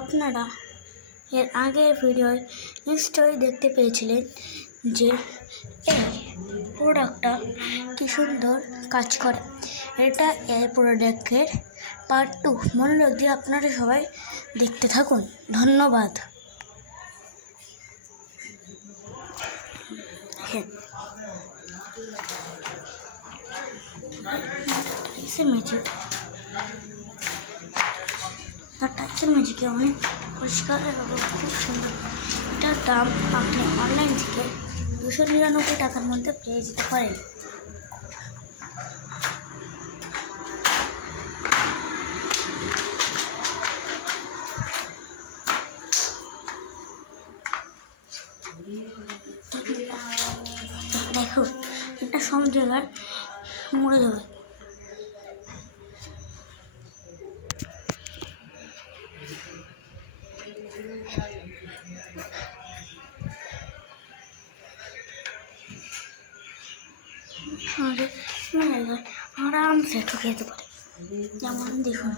আপনারা এর আগের ভিডিওয় নিশ্চয়ই দেখতে পেয়েছিলেন যে এই প্রোডাক্টটা কি সুন্দর কাজ করে। এটা এই প্রোডাক্টের পার্ট 2। মনোযোগ দিয়ে আপনারা সবাই দেখতে থাকুন। ধন্যবাদ। ম্যাজিক টাইসের ম্যাজিকে অনেক পরিষ্কার এবং খুব সুন্দর। এটার দাম আপনি অনলাইন থেকে 299 টাকার মধ্যে পেয়ে যেতে পারেন। দেখো, এটা সব জায়গায় মরে যাবে। আরাম সে ঠকে যেতে পারে। যেমন দেখুন,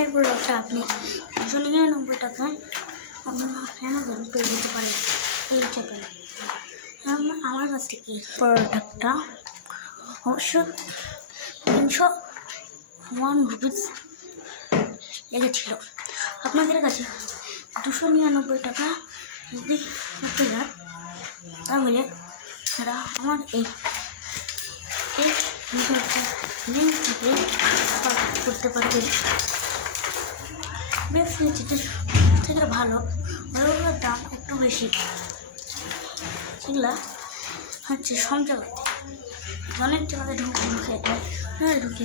এই প্রোডাক্টটা আপনি 299 টাকায় অ্যামাজন পেয়ে যেতে পারেন। এই চ্যানেলে আমার কাছ থেকে প্রোডাক্টটা অবশ্য 301 রুপিস লেগেছিল। আপনাদের কাছে 299 টাকা যদি করতে যান তাহলে তারা আমার এই লিঙ্ক থেকে করতে পারবেন। ওয়েবসাইটের থেকে ভালো, ওগুলোর দাম একটু বেশি। সেগুলা হচ্ছে সব জায়গাতে অনেক জায়গাতে ঢুকে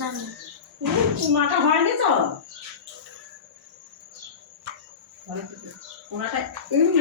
জানি কোনাটা হয়নি তো, কোনাটা এমনি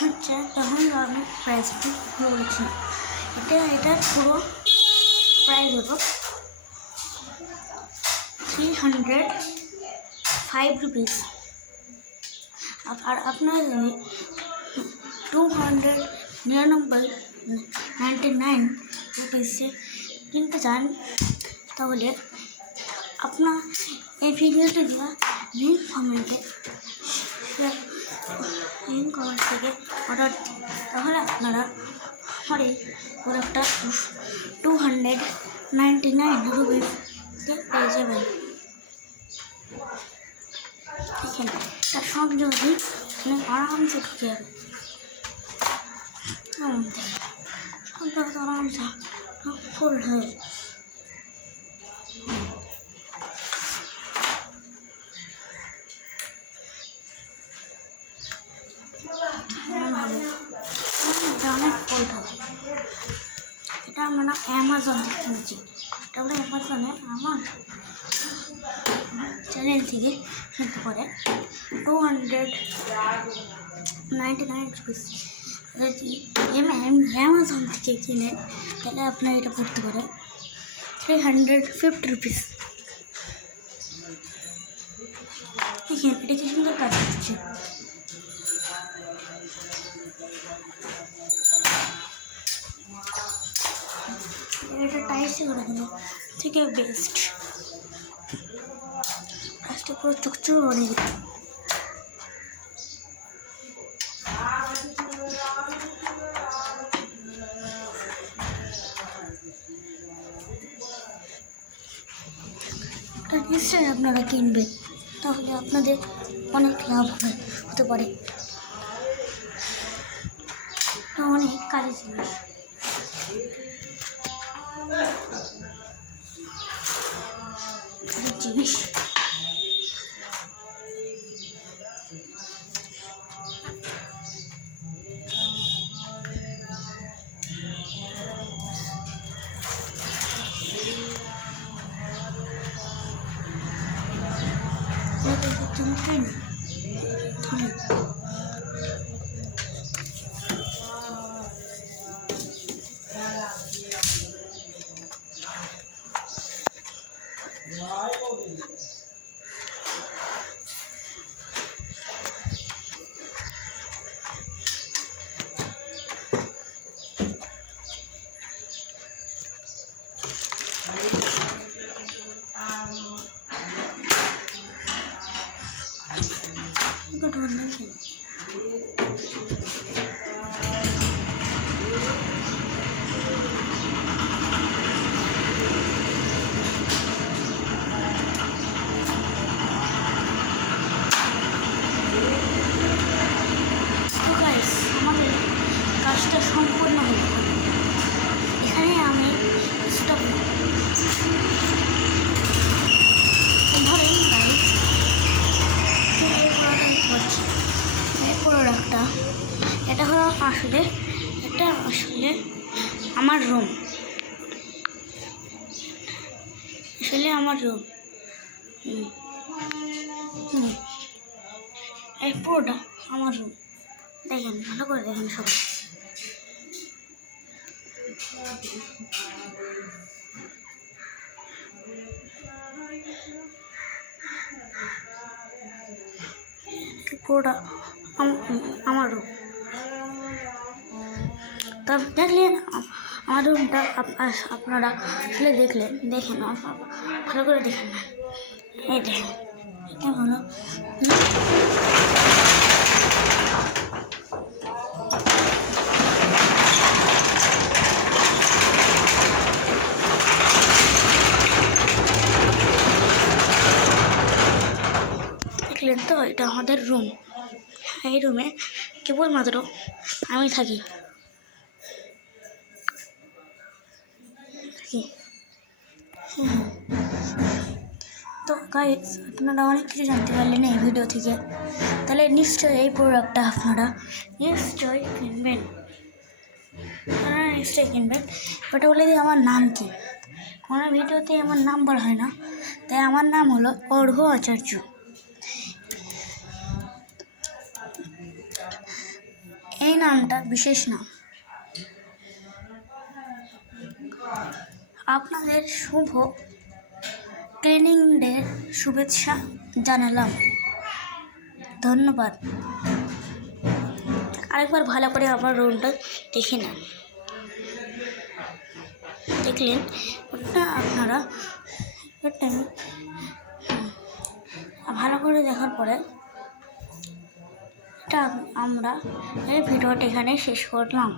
হচ্ছে তখন আমি প্রাইসটি বলছি। এটার পুরো প্রাইস হলো 305 রুপিস। আর আপনারা যদি 299 রুপিসে কিনতে চান তাহলে আপনার এই ভিডিওটি দেওয়া লিঙ্ক কমেন্টে কমার্স থেকে অর্ডার দিন, তাহলে আপনারা আমার এই প্রোডাক্টটা 299 রুপিস পেয়ে যাবেন। দেখেন তার সংযোগ দিন, আরামসে ঢুকে যাবে। আরামসে ফুল হয়ে অনেক ফোল্ড হবে। এটা আমরা অ্যামাজন থেকে কিনেছি। এটা আমরা অ্যামাজনে আমার চ্যানেল থেকে কিনতে পারে 299 রুপিস। যদি অ্যামাজন থেকে কিনে তাহলে আপনার এটা পড়তে পারে 350 রুপিস। দেখেন এটা কি সুন্দর কাজ করছে। এটা টাইসে করে দিল থেকে বেস্ট, কাজটা পুরো চুকচুক করে দিল। নিশ্চয়ই আপনারা কিনবেন, তাহলে আপনাদের অনেক লাভ হতে পারে। অনেক কাজের জিনিস। জিনিস কাজটা সম্পূর্ণ হলো। এখানে আমি স্টপ ধরেন গাইস, এই প্রোডাক্টটা এটা হলো আসলে আমার রুম, আমার রুম। এই পুরোটা আমার রুম। দেখেন ভালো করে দেখেন সবাই। পুরোটা আমার রুম। তা দেখলেন আমার রুমটা আপনারা আসলে দেখলেন, দেখেন ভালো করে দেখেন না। এই দেখেন এটা হলো দেখলেন তো, এটা আমাদের রুম। এই রুমে কেবলমাত্র আমি থাকি। তো গাইস, আপনারা অনেক কিছু জানতে পারলেন এই ভিডিও থেকে। তাহলে নিশ্চয়ই এই প্রোডাক্টটা আপনারা নিশ্চয়ই কিনবেন। ওটা বলে দিই আমার নাম কি। কোনো ভিডিওতে আমার নাম বলা হয় না, তাই আমার নাম হলো অর্ঘ্য আচার্য। এই নামটা বিশেষ নাম। আপনাদের শুভ ট্রেনিং ডে শুভেচ্ছা জানালাম। ধন্যবাদ। আরেকবার ভালো করে আমার রুমটা দেখে নেন। দেখলেন ওটা আপনারা ভালো করে দেখার পরে তা আমরা এই ভিডিওটা এখানে শেষ করলাম।